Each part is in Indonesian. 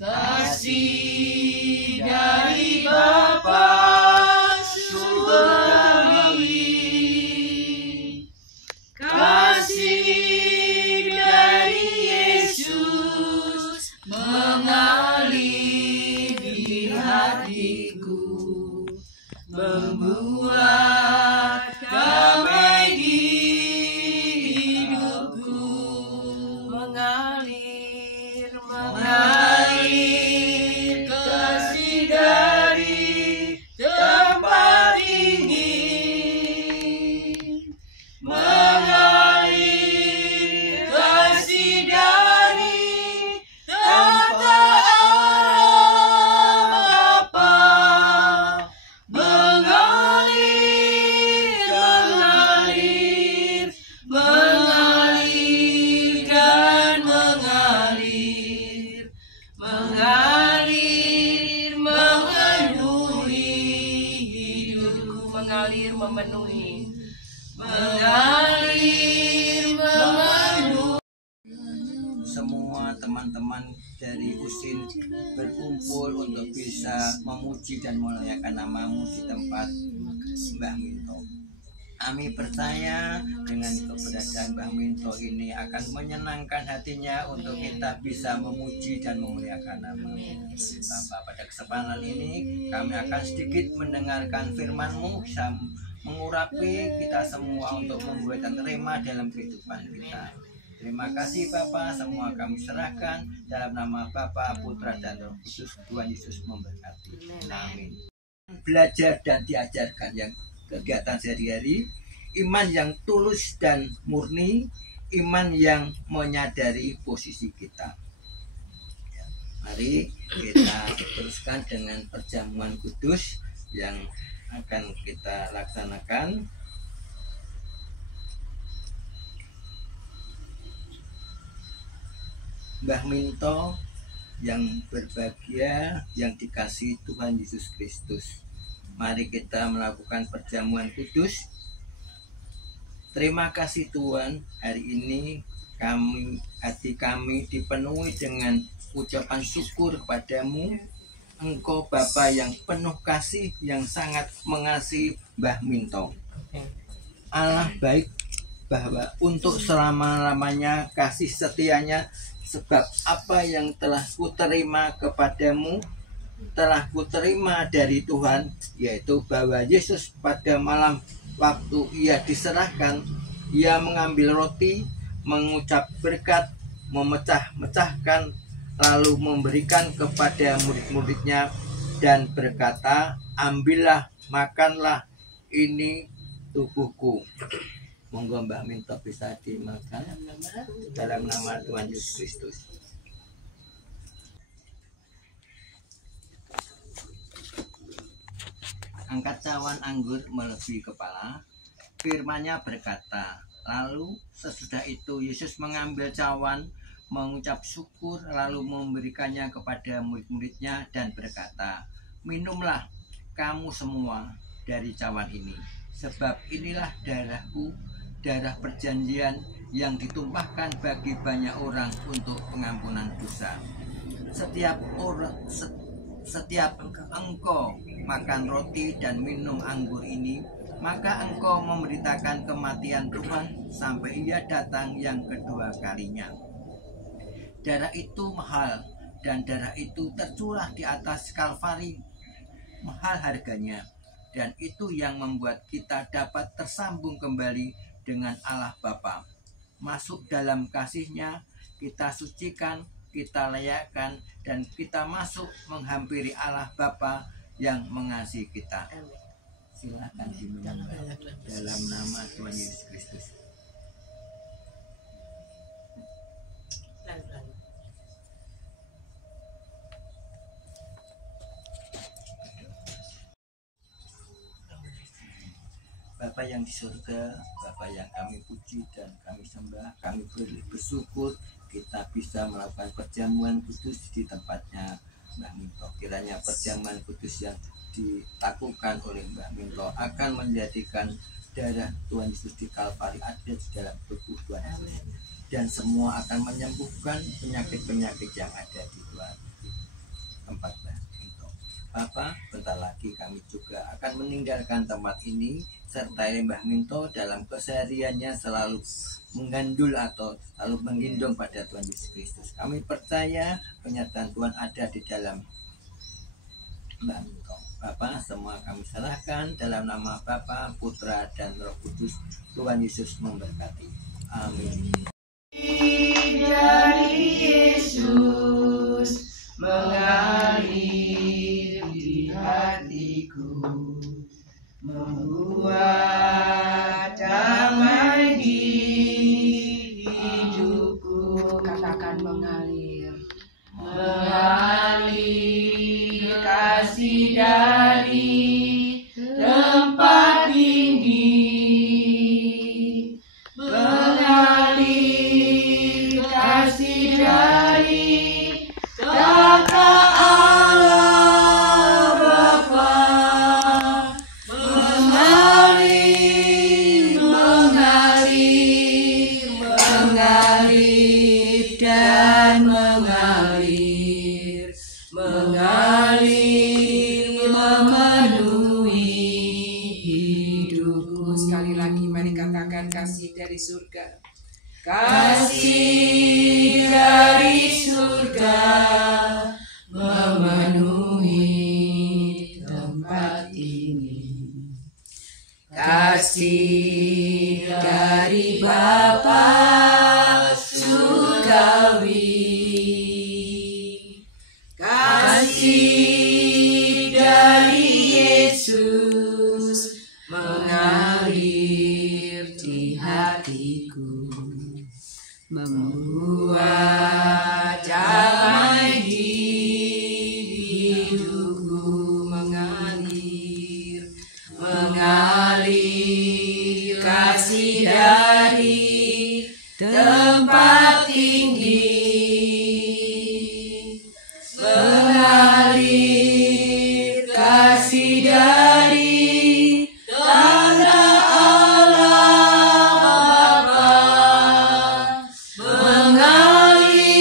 Kasih dari Bapa surgawi, kasih dari Yesus mengalir di hatiku, membuat damai di hidupku, mengalir kasih dari tempat ini, mengalir kasih dari tata Allah Bapa, mengalir dan mengalir memenuhi hidupku, mengalir memenuhi semua teman-teman dari USIN berkumpul untuk bisa memuji dan memuliakan nama-Mu di tempat Mbah Minto. Kami percaya dengan keberadaan Mbah Minto ini akan menyenangkan hatinya untuk kita bisa memuji dan memuliakan nama-Mu. Bapak, pada kesempatan ini kami akan sedikit mendengarkan firman-Mu, bisa mengurapi kita semua untuk membuat rema dalam kehidupan kita. Terima kasih Bapa, semua kami serahkan dalam nama Bapa, Putra dan Roh Kudus. Tuhan Yesus memberkati. Amin. Belajar dan diajarkan yang kegiatan sehari-hari, iman yang tulus dan murni, iman yang menyadari posisi kita. Mari kita teruskan dengan perjamuan kudus yang akan kita laksanakan. Mbah Minto yang berbahagia, yang dikasihi Tuhan Yesus Kristus, mari kita melakukan perjamuan kudus. Terima kasih Tuhan, hari ini hati kami dipenuhi dengan ucapan syukur kepadamu. Engkau Bapa yang penuh kasih, yang sangat mengasihi Mbah Minto. Allah baik, bahwa untuk selama-lamanya kasih setianya, sebab apa yang telah kuterima kepadamu telah kuterima dari Tuhan, yaitu bahwa Yesus pada malam waktu ia diserahkan, ia mengambil roti, mengucap berkat, memecah-mecahkan, lalu memberikan kepada murid-muridnya dan berkata, ambillah, makanlah, ini tubuhku. Monggo Mbah Minto bisa dimakan dalam nama Tuhan Yesus Kristus. Angkat cawan anggur melebihi kepala. Firman-Nya berkata, lalu sesudah itu Yesus mengambil cawan, mengucap syukur, lalu memberikannya kepada murid-muridnya dan berkata, minumlah kamu semua dari cawan ini, sebab inilah darahku, darah perjanjian yang ditumpahkan bagi banyak orang untuk pengampunan dosa. Setiap engkau makan roti dan minum anggur ini, maka engkau memberitakan kematian Tuhan sampai ia datang yang kedua kalinya. Darah itu mahal, dan darah itu tercurah di atas Kalvari, mahal harganya, dan itu yang membuat kita dapat tersambung kembali dengan Allah Bapa. Masuk dalam kasih-Nya, kita sucikan, kita layakkan, dan kita masuk menghampiri Allah Bapa yang mengasihi kita. Silakan diminum dalam nama Tuhan Yesus Kristus. Bapa yang di surga, Bapa yang kami puji dan kami sembah, kami bersyukur kita bisa melakukan perjamuan kudus di tempatnya Mbah Minto. Kiranya perjamuan kudus yang dilakukan oleh Mbah Minto akan menjadikan darah Tuhan Yesus di Kalvari ada di dalam tubuh Tuhan Yesus, dan semua akan menyembuhkan penyakit-penyakit yang ada di tempat Mbah Minto. Bapak, bentar lagi kami juga akan meninggalkan tempat ini, serta Mbah Minto dalam kesehariannya selalu menggandul atau selalu menggendong pada Tuhan Yesus Kristus. Kami percaya penyertaan Tuhan ada di dalam Mbah Minto. Bapak, semua kami serahkan dalam nama Bapa, Putra, dan Roh Kudus. Tuhan Yesus memberkati. Amin. Dari Yesus mengalir di hatiku, membuat damai di hidupku. Katakan mengalir. Mengalir kasih dari tempat tinggi, mengalir kasih dari tata Allah Bapa, mengalir, mengalir, mengalir dan mengalir, mengalir memenuhi hidupku. Sekali lagi mari katakan kasih dari surga. Kasih dari surga memenuhi tempat ini. Kasih dari Bapa surgawi, kasih dari Yesus mengalir di hatiku, membuat damai di hidupku. Mengalir, mengalir kasih dari tempat tinggi, mengalir kasih dari tanda Allah Bapa, mengalir,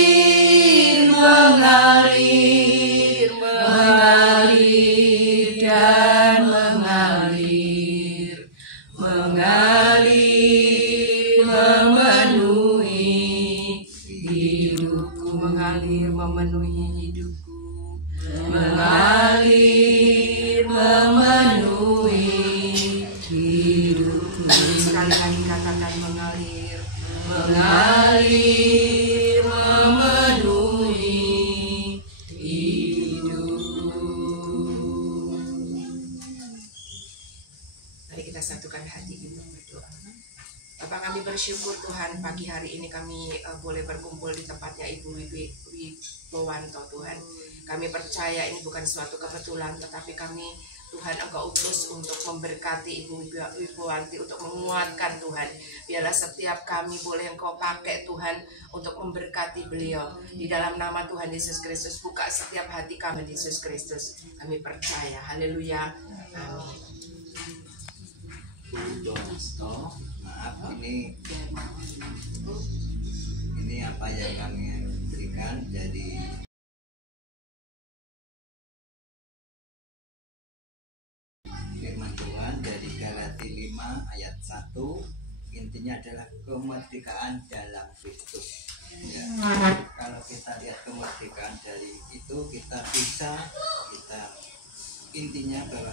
mengalir, mengalir dan mengalir, mengalir memenuhi hidupku. Mengalir memenuhi hidupku. Mengalir memenuhi hidupku. Sekali lagi katakan mengalir. Mengalir memenuhi hidupku. Mari kita satukan hati kita berdoa. Bapak, kami bersyukur Tuhan, pagi hari ini kami boleh berkumpul di tempatnya Ibu Wibowanto Tuhan. Kami percaya ini bukan suatu kebetulan, tetapi kami Tuhan Engkau utus untuk memberkati Ibu Wibowanti, untuk menguatkan Tuhan. Biarlah setiap kami boleh Engkau pakai Tuhan untuk memberkati beliau. Di dalam nama Tuhan Yesus Kristus, buka setiap hati kami Yesus Kristus. Kami percaya, haleluya, amin. Maaf, ini apa yang kami berikan dari firman Tuhan dari Galatia 5 ayat 1. Intinya adalah kemerdekaan dalam Kristus. Ya, kalau kita lihat kemerdekaan dari itu, kita intinya bahwa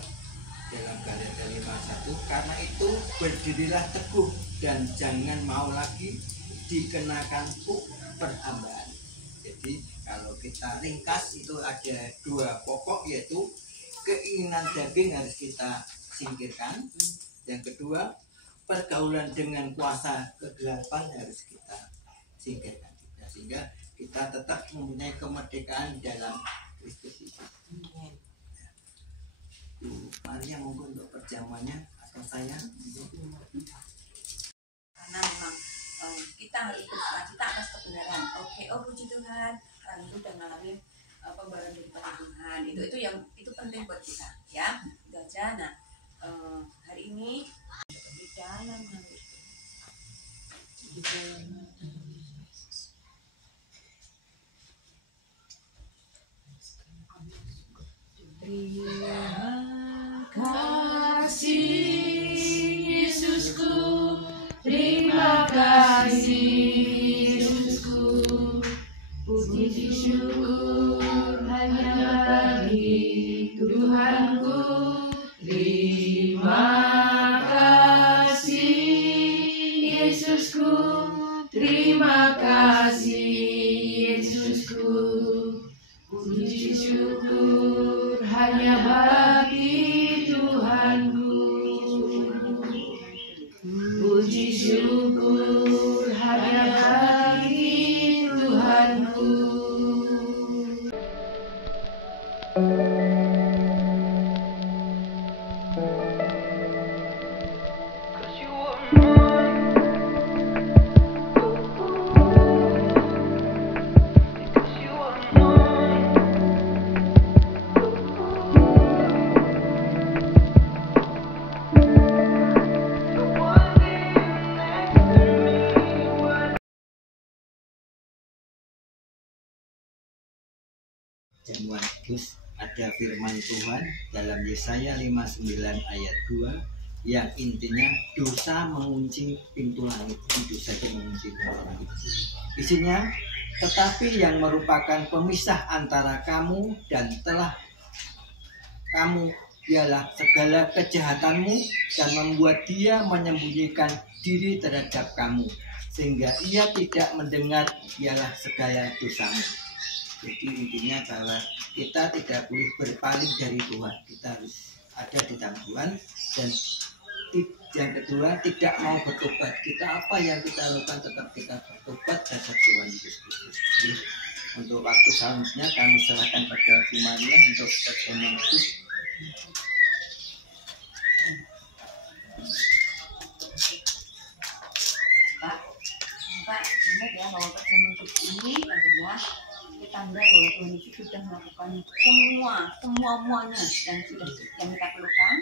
dalam Galatia 5:1, karena itu berdirilah teguh dan jangan mau lagi dikenakan perhambaan. Jadi kalau kita ringkas itu ada dua pokok, yaitu keinginan daging harus kita singkirkan. Yang kedua, pergaulan dengan kuasa kegelapan harus kita singkirkan juga, sehingga kita tetap mempunyai kemerdekaan dalam Kristus itu. Maria monggo untuk perjamuannya. percaya. Karena memang kita harus bersuka-cita atas kebenaran. Oke, oh puji Tuhan, karena itu udah ngalamin pembaruan daripada Tuhan. Itu penting buat kita, ya. Itu aja. Nah, hari ini di dalam nanti. Terima kasih Yesusku, terima kasih Yesusku, puji syukur hanya bagi Tuhanku. Terima kasih Yesusku, terima kasih Yesusku, puji syukur hanya bagi Tuhanku. Puji syukur hanya bagi Tuhanku. Jamuan kudus, ada firman Tuhan dalam Yesaya 59 ayat 2 yang intinya dosa mengunci pintu langit. Dosa itu mengunci pintu langit. Isinya, tetapi yang merupakan pemisah antara kamu dan telah kamu ialah segala kejahatanmu dan membuat dia menyembunyikan diri terhadap kamu sehingga ia tidak mendengar ialah segala dosamu. Jadi intinya bahwa kita tidak boleh berpaling dari Tuhan, kita harus ada di dalam Tuhan. Dan yang kedua, tidak mau bertobat. Kita apa yang kita lakukan tetap kita bertobat terhadap Tuhan Yesus Kristus. Jadi, untuk waktu selanjutnya kami serahkan pada Bu Maria untuk perjamuan kudus. Pak, ingat ya bahwa perjamuan kudus ini adalah tanda bahwa Tuhan Yesus sudah melakukan semuanya dan sudah yang kita perlukan,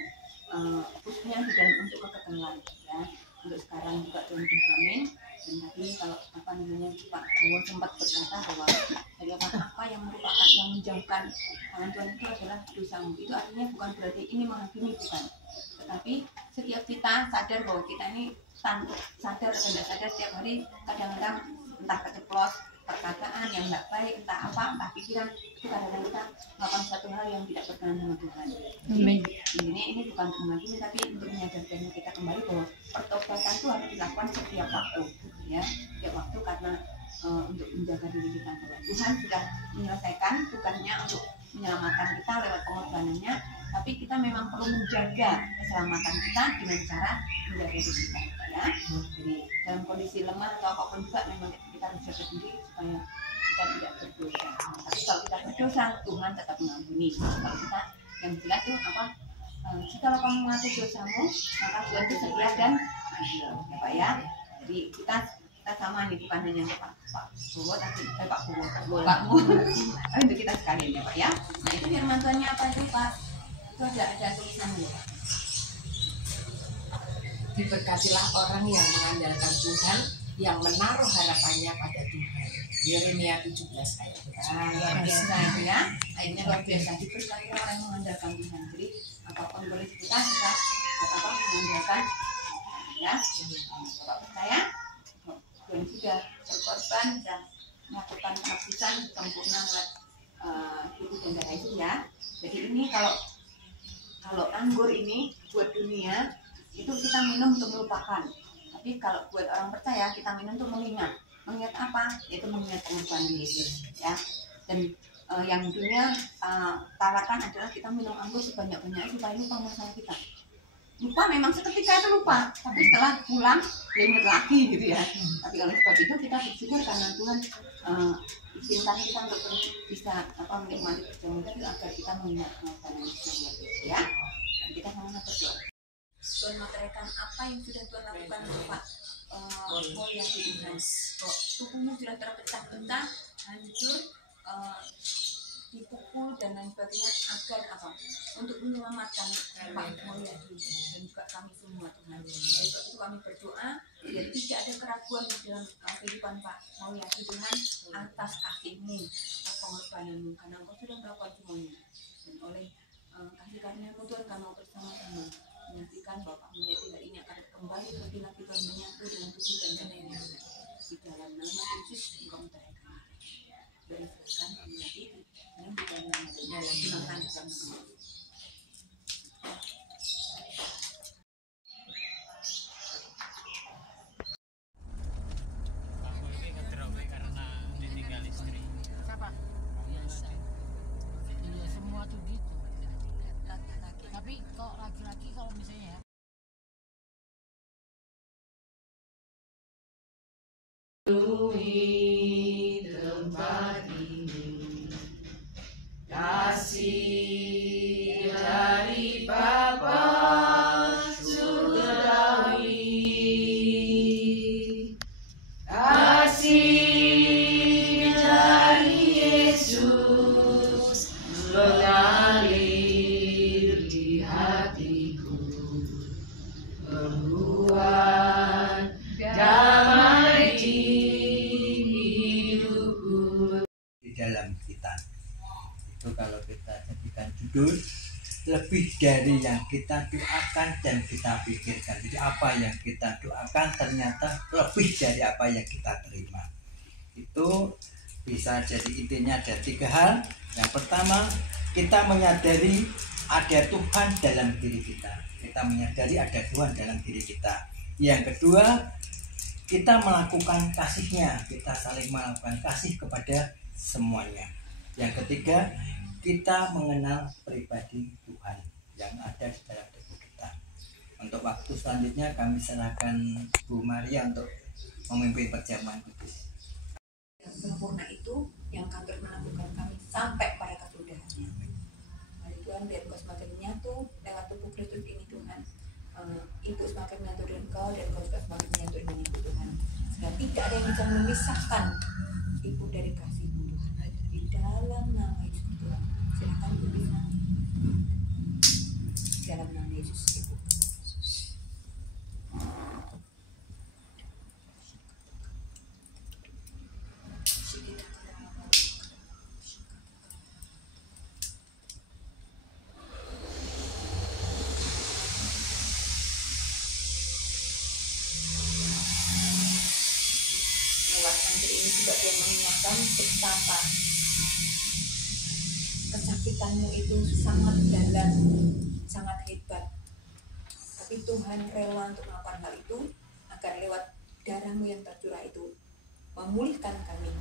khususnya di dalam untuk kekekalan, ya. Untuk sekarang juga Tuhan menjamin. Dan tadi kalau Pak Bowo sempat berkata bahwa dari apa yang merupakan yang menjauhkan tangan Tuhan itu adalah dosamu. Itu artinya bukan berarti ini menghakimi, bukan. Tetapi setiap kita sadar bahwa kita ini sadar atau tidak sadar setiap hari kadang-kadang entah keceplos perkataan yang tidak baik, entah apa, entah pikiran, itu kadang-kadang kita melakukan satu hal yang tidak berkenan sama Tuhan. Ini bukan untuk menghakimi, tapi untuk menyadarkan kita kembali bahwa pertobatan itu harus dilakukan setiap waktu, ya, setiap waktu, karena untuk menjaga diri kita bahwa Tuhan sudah menyelesaikan tugasnya untuk menyelamatkan kita lewat pengorbanannya, tapi kita memang perlu menjaga keselamatan kita dengan cara menjaga diri kita, ya. Jadi dalam kondisi lemah atau apapun juga memang kita harus jaga diri supaya kita tidak berdosa. Tapi kalau kita berdosa, Tuhan tetap mengampuni. Kalau kita yang jelas itu apa? Jika kamu mengaku dosamu, maka Tuhan itu setia dan adil, ya Pak, ya. Jadi kita sama nih, bukan hanya Pak Bowo, tapi Pak Bowo, itu kita sekalian, ya Pak, ya. Nah itu firman Tuhannya apa itu Pak? Itu ada tulisannya, Pak. Diberkatilah orang yang mengandalkan Tuhan, yang menaruh harapannya pada Tuhan. Yeremia 17 ayat. Luar biasa ya, ayatnya luar biasa. Diberkatilah orang yang mengandalkan Tuhan. Jadi apapun boleh kita mengandalkan, ya. Bapak percaya Tuhan sudah berkorban dan melakukan pengabdian sempurna buat hidup dan darah itu, ya. Jadi ini kalau anggur ini buat dunia itu kita minum untuk melupakan, tapi kalau buat orang percaya kita minum untuk mengingat apa? Yaitu mengingat pengorbanan Yesus, ya. Dan yang dunia tawarkan adalah kita minum anggur sebanyak-banyaknya supaya lupa masalah kita. Lupa memang seketika itu lupa, tapi setelah pulang ingat lagi gitu, ya. Tapi oleh sebab itu kita bersyukur karena Tuhan izinkan kita untuk bisa menikmati perjamuan itu agar kita mengingat pengorbanan Yesus, ya. Dan kita sama-sama berdoa. Tuhan meteraikan apa yang sudah Tuhan lakukan untuk Pak Mulyadi Tuhan. Kok tubuhmu sudah terpecah-pecah, hancur, dipukul dan lain sebagainya agar apa? Untuk menyelamatkan Pak Mulyadi dan juga kami semua Tuhan. Dari itu kami berdoa biar tidak ada keraguan di dalam kehidupan Pak Mulyadi Tuhan atas kasih-Mu, atas pengorbanan-Mu, karena Engkau sudah melakukan semuanya. Dan oleh kasih karunia-Mu Tuhan kami mau bersama-sama menyaksikan Bapak Mulyadi hari ini akan kembali lagi Tuhan menyatu dengan tubuh dan badannya. Di dalam nama Yesus Engkau meteraikan. Berikan Mulyadi dan bukan nama dan dimakan bersama-sama. Iya semua tuh gitu. Tapi kok laki-laki kalau misalnya ya tempat ini kasih dari Bapa surgawi, kasih dari Yesus mengalir di hatiku, membuat damai di hidupku. Di dalam kita itu kalau kita jadikan judul lebih dari yang kita doakan dan kita pikirkan. Jadi apa yang kita doakan ternyata lebih dari apa yang kita terima. Itu bisa jadi intinya ada 3 hal. Yang pertama, kita menyadari ada Tuhan dalam diri kita. Kita menyadari ada Tuhan dalam diri kita. Yang kedua, kita melakukan kasih-Nya. Kita saling melakukan kasih kepada semuanya. Yang ketiga, kita mengenal pribadi Tuhan yang ada di dalam tubuh kita. Untuk waktu selanjutnya kami serahkan Bu Maria untuk memimpin perjamuan kudus. Yang sempurna itu yang kantor menentukan kami sampai pada kesudahannya. Mari Tuhan biar Engkau semakin menyatu lewat tubuh Kristus ini Tuhan. Ibu semakin menyatu dengan Engkau dan Engkau juga semakin menyatu dengan Ibu Tuhan. Sehingga tidak ada yang bisa memisahkan Ibu dari kasih-Mu Tuhan. Di dalam nama Yesus Tuhan. Silakan Ibu bisa. Di dalam nama Yesus Ibu. Lewat antri ini juga dia mengingatkan betapa kesakitanmu itu sangat dalam, sangat hebat. Tapi Tuhan rela untuk melakukan hal itu agar lewat darah-Mu yang tercurah itu memulihkan kami,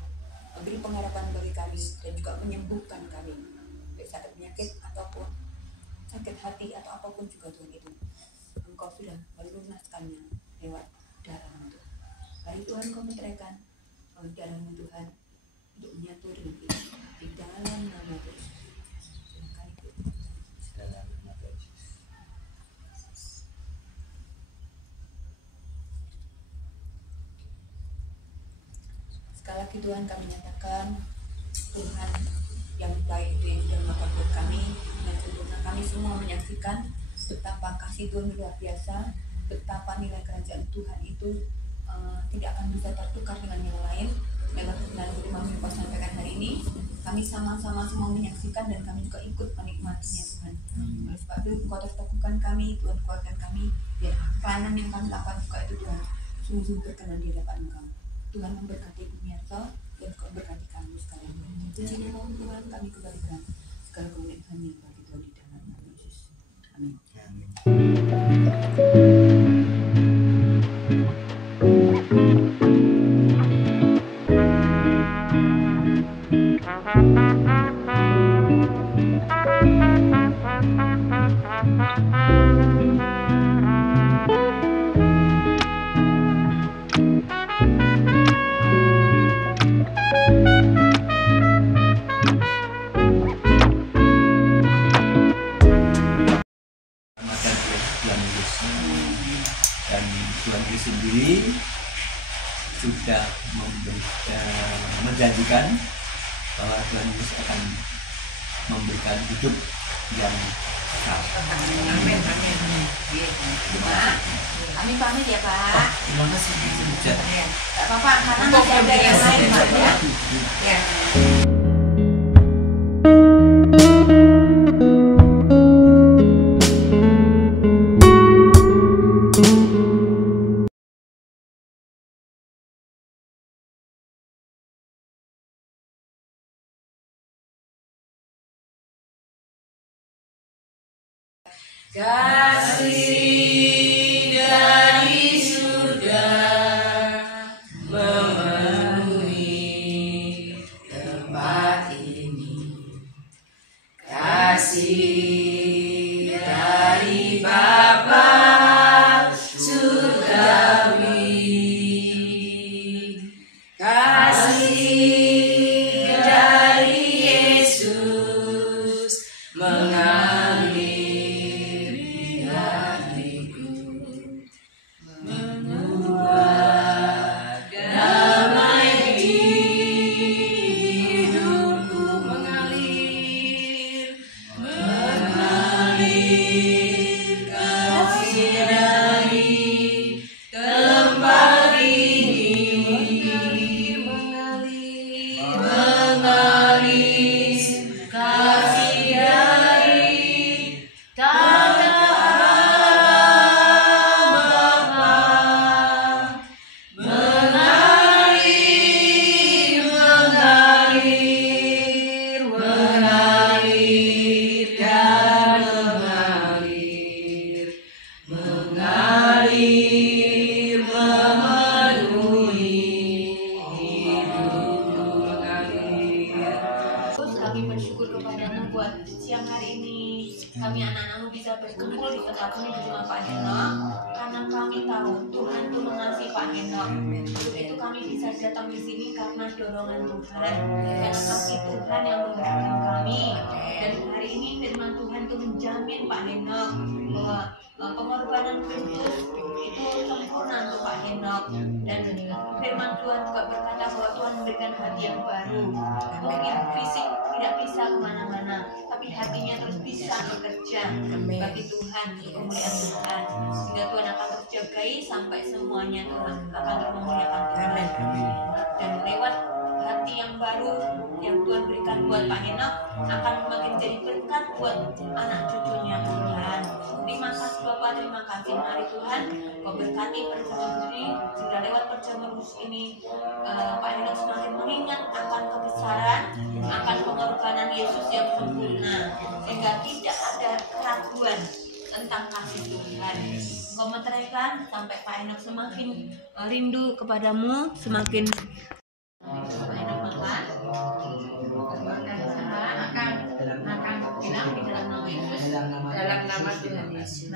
memberi pengharapan bagi kami dan juga menyembuhkan kami baik sakit penyakit ataupun sakit hati atau apapun juga Tuhan itu. Engkau sudah melunaskannya lewat darah-Mu. Mari Tuhan Kau meteraikan darah-Mu Tuhan untuk menyatu dengan kita di dalam nama Yesus. Silakan Ibu. Dalam nama Yesus. Sekali lagi Tuhan kami nyatakan Tuhan yang baik itu yang sudah melakukan buat kami, dan sempurna kami semua menyaksikan betapa kasih Tuhan luar biasa, betapa nilai kerajaan Tuhan itu tidak akan bisa tertukar dengan yang lain. Lewat kebenaran firman yang Kau sampaikan hari ini, kami sama-sama semua menyaksikan dan kami juga ikut menikmatinya Tuhan. Oleh sebab itu Engkau terus teguhkan kami, Tuhan kuatkan kami, biar pelayanan yang kami lakukan juga itu Tuhan sungguh berkenan di hadapan Engkau. Tuhan memberkati pemirsa dan Engkau berkati kami sekalian. Puji nama Tuhan kami kembalikan segala kemuliaan yang bagi Tuhan di dalam nama Yesus. Amin. sudah menjanjikan bahwa Tuhan Yesus akan memberikan hidup yang kekal. Amin, amin. Kami pamit ya Pak. Terima kasih. Tidak apa-apa, karena masih ada yang lain Pak ya. Ya. Kasih dari surga memenuhi tempat ini. Kasih dari Bapa surgawi. Kasih dari Yesus mengalir di hatiku, membuat damai di hidupku, mengalir kasih dari tempat ini, mengalir kasih dari mengalir memenuhi hidupku, mengalir. Terus kami bersyukur kepadamu buat siang hari ini kami anak-anakmu bisa berkumpul di tempat ini bersama Pak Henok, karena kami tahu Tuhan itu mengasihi Pak Henok. Untuk itu kami bisa datang di sini karena dorongan Tuhan, karena kasih Tuhan yang menggerakkan kami. Dan hari ini firman Tuhan itu menjamin Pak Henok bahwa pengorbanan Kristus itu sempurna untuk Pak Henok. Dan firman Tuhan juga berkata bahwa Tuhan memberikan hati yang baru. Mungkin fisik tidak bisa kemana-mana, tapi hatinya terus bisa bekerja bagi Tuhan, kemuliaan Tuhan. Sehingga Tuhan akan terus jagai sampai semuanya Tuhan akan terus memuliakan Tuhan. Dan lewat hati yang baru yang Tuhan berikan buat Pak Henok akan makin jadi berkat buat anak cucunya Tuhan. Terima kasih Bapak, terima kasih. Mari Tuhan Kau berkati perjamuan ini, sehingga lewat perjamuan ini Pak Henok semakin mengingat akan kebesaran, akan pengorbanan Yesus yang sempurna, sehingga tidak ada keraguan tentang kasih Tuhan. Kau meteraikan sampai Pak Henok semakin rindu kepadamu, semakin Pak Henok makan akan bilang di dalam nama Yesus, Dalam nama Tuhan Yesus.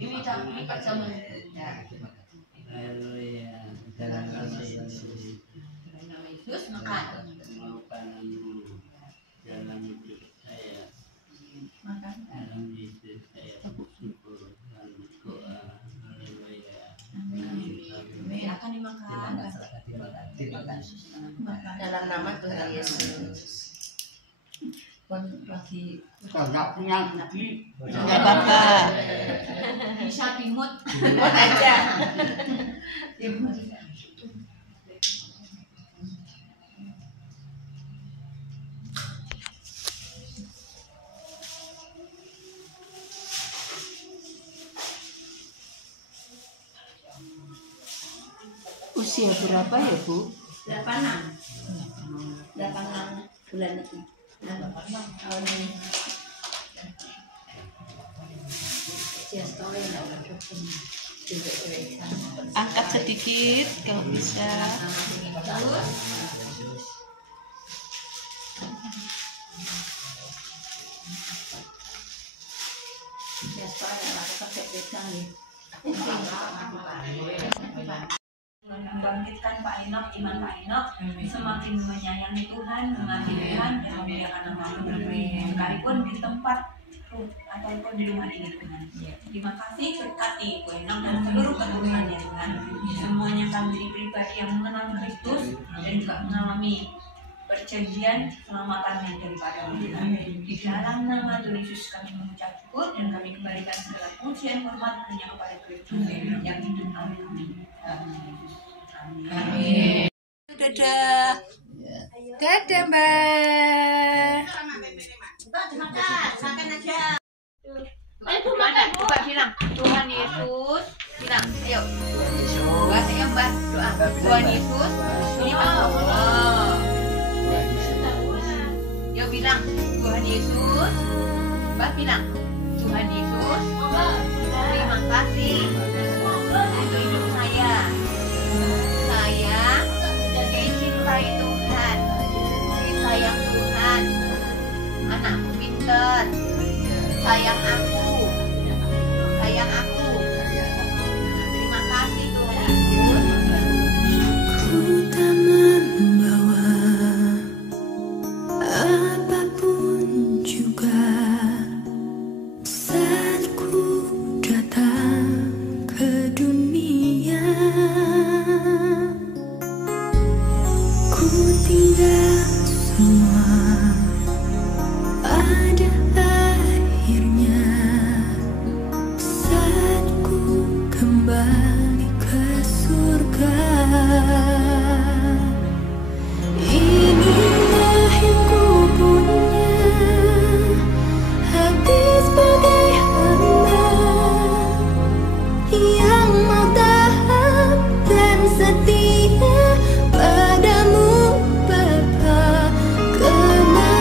ini perjamuan Haleluya. Dalam nama Yesus makan. dalam hidup saya, dalam hidup saya bersyukur dan berdoa. Haleluya. Amin. Akan dimakan. Dalam nama Tuhan Yesus. Kalau punya gigi, Nggak apa-apa. Bisa timut. Buat aja. Usia berapa ya Bu? 86 bulan itu. Tahun ini. Angkat sedikit kalau bisa. Membangkitkan Pak Henok, iman Pak Henok semakin menyayangi Tuhan, mengasihi Tuhan, dan memuliakan nama Tuhan. Sekalipun di tempat ataupun di rumah ini Tuhan. Terima kasih, berkati Bu Endang dan seluruh keturunan ya Tuhan. Semuanya akan menjadi pribadi yang mengenal Kristus dan juga mengalami perjanjian keselamatannya daripada Tuhan. Di dalam nama Tuhan Yesus kami mengucap syukur dan kami kembalikan segala pujian hormat hanya kepada Kristus yang hidup. Amin. Amin. Dadah. Dadah, Mbak. Makan aja. Coba bilang Tuhan Yesus. Bilang, ayo. Buat ya Mbak doa. Tuhan Yesus. Ini Allah. Yo bilang Tuhan Yesus. Mbak bilang Tuhan Yesus. Terima kasih untuk hidup saya. Saya dicintai Tuhan, disayang Tuhan. Anakku pintar, sayang aku. Terima kasih Tuhan Yesus. Ku tak membawa apapun juga saat ku datang ke dunia. Ku tinggal semua, ada akhirnya saat ku kembali ke surga. Inilah yang ku punya, hati sebagai hamba yang mau taat dan setia padamu Bapa. Kemana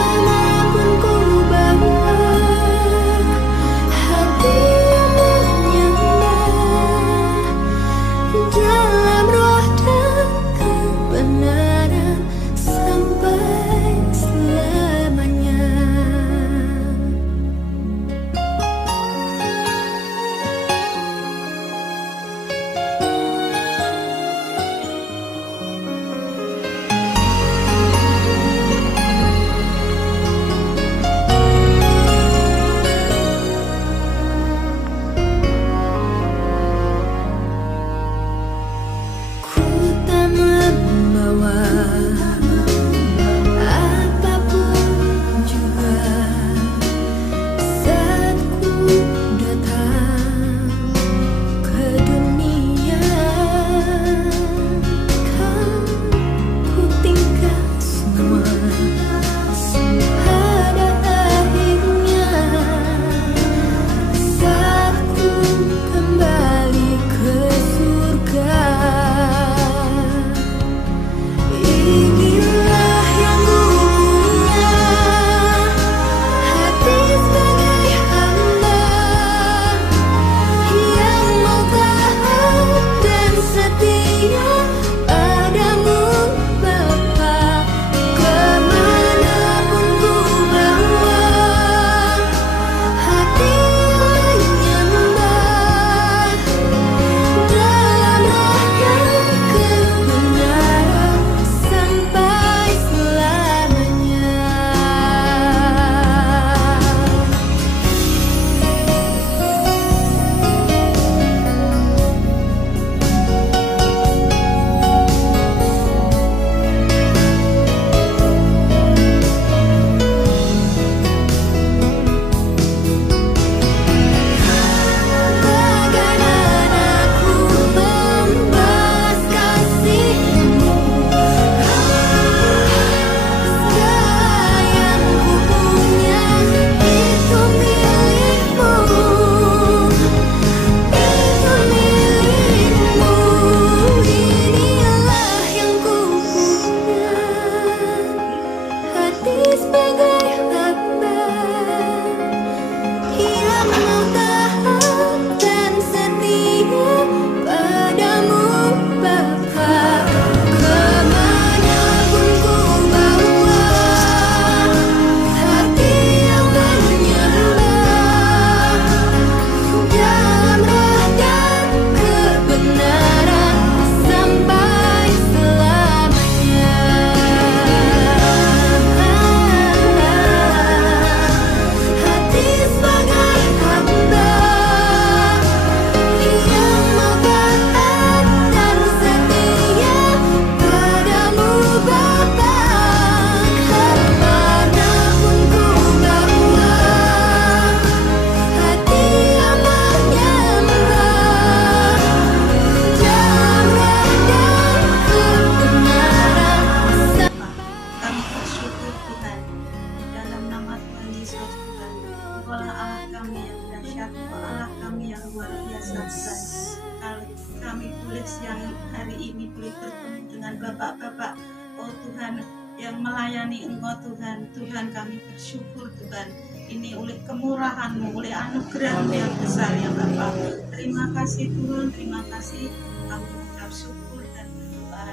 bapak-bapak, oh Tuhan, yang melayani Engkau Tuhan. Tuhan, kami bersyukur Tuhan, ini oleh kemurahan-Mu, oleh anugerah-Mu yang besar ya Bapak. Terima kasih Tuhan, terima kasih. Kami mengucap syukur dan berdoa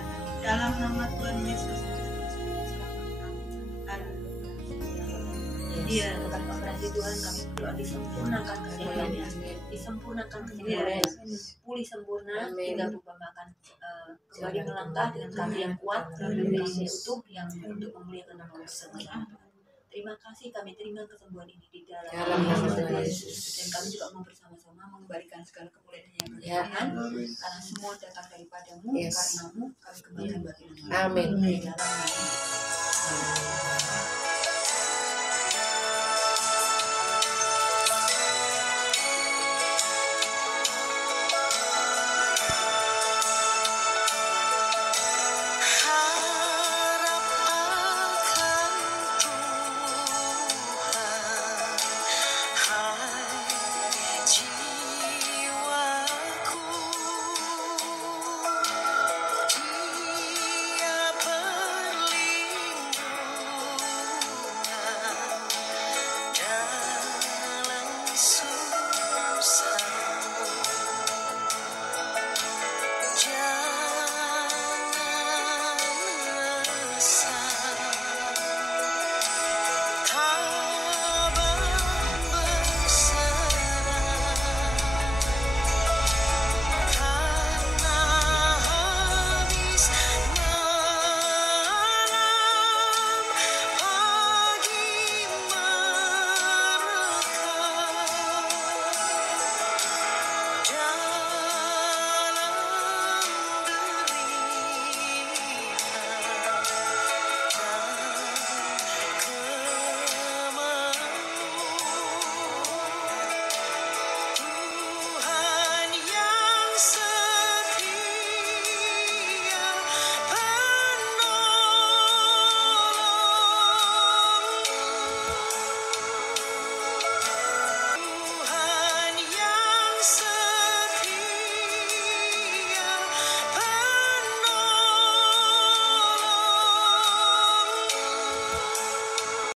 dalam nama Tuhan Yesus Kristus. Iya, Tuhan kasih Tuhan, kami berdoa disempurnakan kesembuhannya, disempurnakan kesembuhannya, pulih sempurna, hingga Bapak akan kembali melangkah dengan kaki yang kuat, dengan utuh yang untuk memuliakan nama Tuhan. Terima kasih, kami terima kesembuhan ini di dalam nama Yesus, dan kami juga mau bersama-sama mengembalikan segala kemuliaan yang berlimpah, karena semua datang daripadamu, karenamu kami kembalikan bagi nama. Amin. Di dalam nama Yesus.